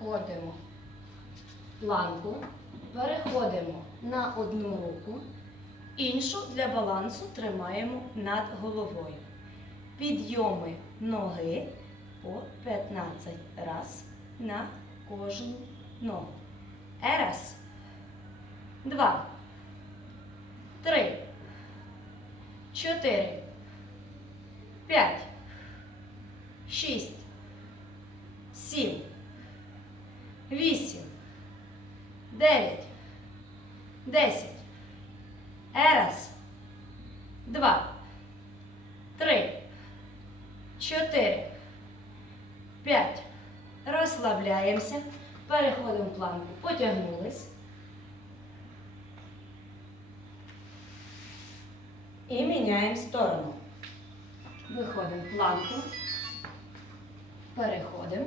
Проходимо планку, переходимо на одну руку, іншу для балансу тримаємо над головою. Підйоми ноги по 15 раз на кожну ногу. Раз, два, три, чотири, п'ять, шість, сім, вісім, дев'ять, десять. Раз, два, три, чотири, п'ять. Розслабляємося. Переходимо в планку. Потягнулись. І міняємо сторону. Виходимо в планку. Переходимо.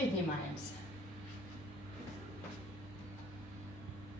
Піднімаємося.